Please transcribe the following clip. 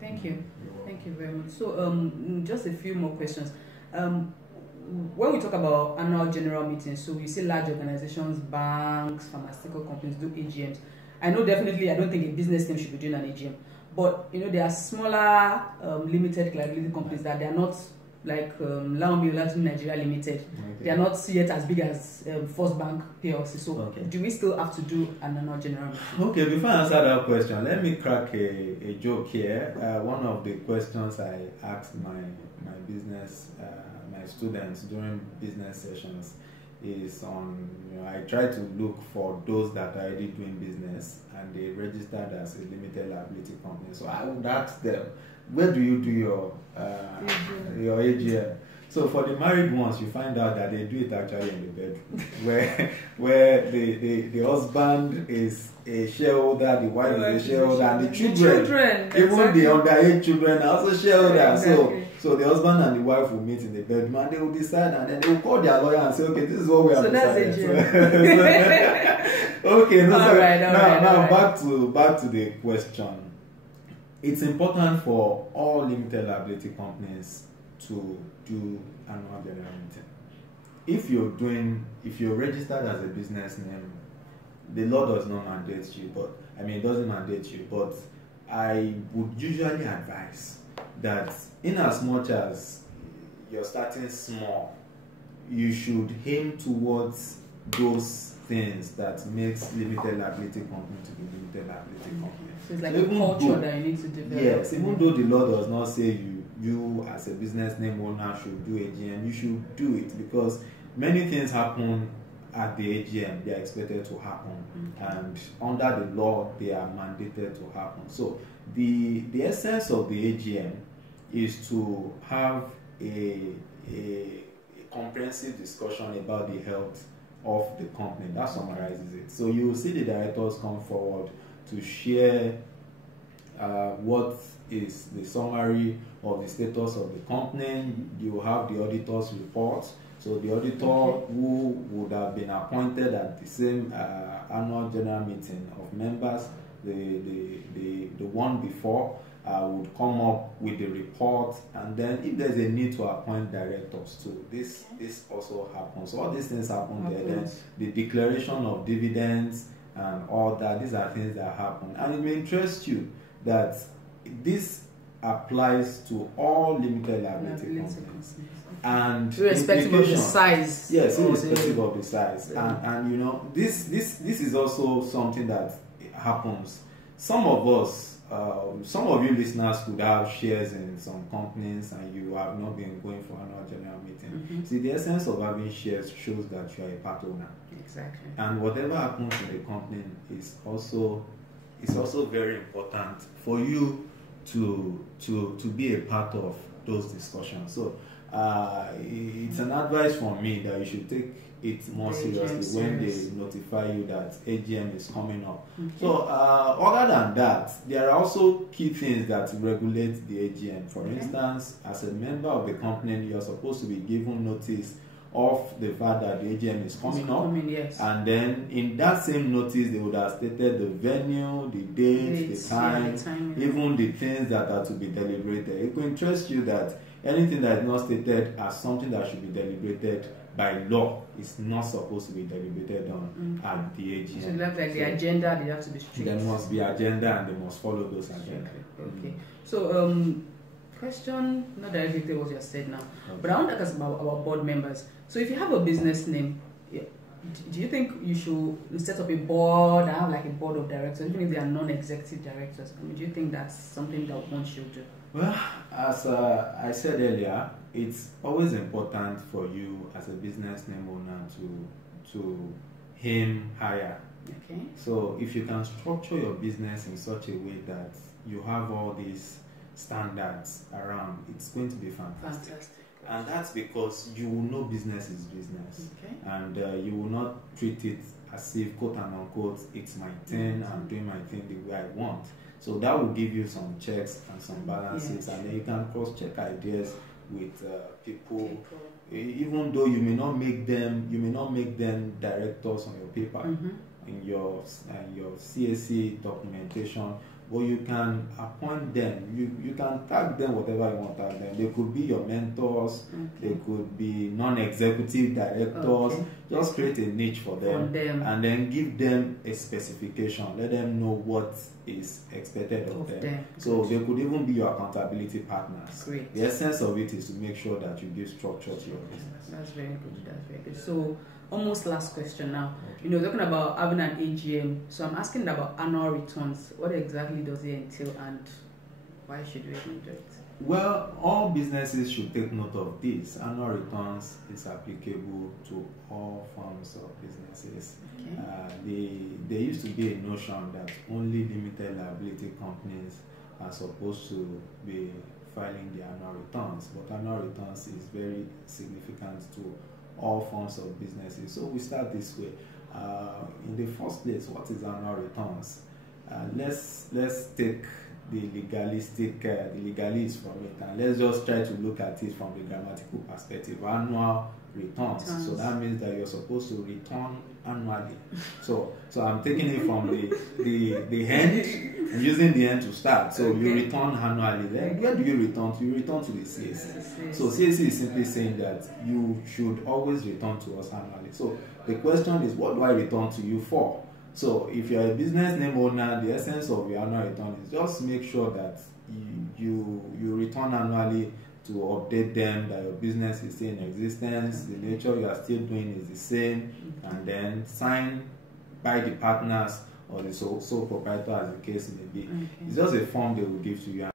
Thank you. Thank you very much. So, just a few more questions. When we talk about annual general meetings, so you see large organizations, banks, pharmaceutical companies do AGMs. I know definitely I don't think a business name should be doing an AGM, but there are smaller limited liability companies that they are not like Laomi Olatunji Nigeria Limited. Okay. They are not yet as big as First Bank PLC. So do we still have to do an annual general meeting? Okay, before I answer that question, let me crack a joke here. One of the questions I asked my business my students during business sessions is on, I try to look for those that are already doing business and they registered as a limited liability company. So I would ask them, where do you do your AGM? So for the married ones, you find out that they do it actually in the bedroom, where the husband is a shareholder, the wife is a shareholder, and the children even exactly. The underage children are also shareholders. Exactly. So the husband and the wife will meet in the bedroom and they will decide, and then they will call their lawyer and say, okay, this is what we have decided. Okay, now back to the question. It's important for all limited liability companies to do annual general meeting. If you're registered as a business name, the law does not mandate you, it doesn't mandate you, but I would usually advise that in as much as you're starting small, you should aim towards those things that makes limited liability company to be limited liability company. So it's like a culture that you need to develop. Yes, even though the law does not say you as a business name owner should do AGM, you should do it, because many things happen at the AGM, they are expected to happen, and under the law they are mandated to happen. So the essence of the AGM is to have a comprehensive discussion about the health of the company. That summarizes it. So you will see the directors come forward to share what is the summary of the status of the company. You will have the auditor's report. So the auditor who would have been appointed at the same annual general meeting of members, the one before, would come up with the report, and then if there's a need to appoint directors too, this also happens. So all these things happen there. Then the declaration of dividends and all that, these are things that happen. And it may interest you that this applies to all limited liability companies. And irrespective of the size. Yes, irrespective of the size. And this is also something that happens. Some of us, some of you listeners could have shares in some companies and you have not been going for annual general meeting. See, the essence of having shares shows that you are a part owner. Exactly. And whatever happens in the company is also very important for you to be a part of those discussions. So it's an advice from me that you should take it more seriously when they notify you that AGM is coming up. So other than that, there are also key things that regulate the AGM. For instance, as a member of the company, you're supposed to be given notice of the fact that the AGM is coming up. Yes. And then in that same notice, they would have stated the venue, the date, the time, even the things that are to be deliberated. It will interest you that anything that is not stated as something that should be deliberated by law is not supposed to be deliberated on at the AGM. So like the agenda, they have to be strict. There must be agenda and they must follow those agendas. Okay. So question, not directly to what you have said now, but I want to ask about board members. So if you have a business name, do you think you should set up a board and have like a board of directors, even if they are non-executive directors? Do you think that's something that one should do? Well, as I said earlier, it's always important for you as a business name owner to aim higher. Okay. So if you can structure your business in such a way that you have all these standards around, it's going to be fantastic. And that's because you will know business is business. Okay. And you will not treat it as if, quote and unquote, it's my thing, I'm doing my thing the way I want. So that will give you some checks and some balances, and then you can cross-check ideas with people, even though you may not make them directors on your paper, in your CAC documentation, but you can appoint them. You can tag them whatever you want to tag them. They could be your mentors, they could be non-executive directors. Just create a niche for them, and then give them a specification. Let them know what is expected of them. So they could even be your accountability partners. Great. The essence of it is to make sure that you give structure to your business. That's very good. That's very good. So almost last question now. You know, talking about having an AGM. So I'm asking about annual returns. What exactly does it entail, and why should we even do it? Well, all businesses should take note of this. Annual returns is applicable to all forms of businesses. There used to be a notion that only limited liability companies are supposed to be filing their annual returns, but annual returns is very significant to all forms of businesses. So we start this way. In the first place, what is annual returns? Let's take the legalese from it, and let's just try to look at it from the grammatical perspective. Annual returns. So that means that you're supposed to return annually. So I'm taking it from the end and using the end to start. So you return annually. Then where do you return to? You return to the CAC. So CAC is simply saying that you should always return to us annually. So the question is, what do I return to you for? So if you're a business name owner, the essence of your annual return is just make sure that you return annually to update them that your business is still in existence, the nature you are still doing is the same, and then sign by the partners or the sole proprietor as the case may be. It's just a form they will give to you.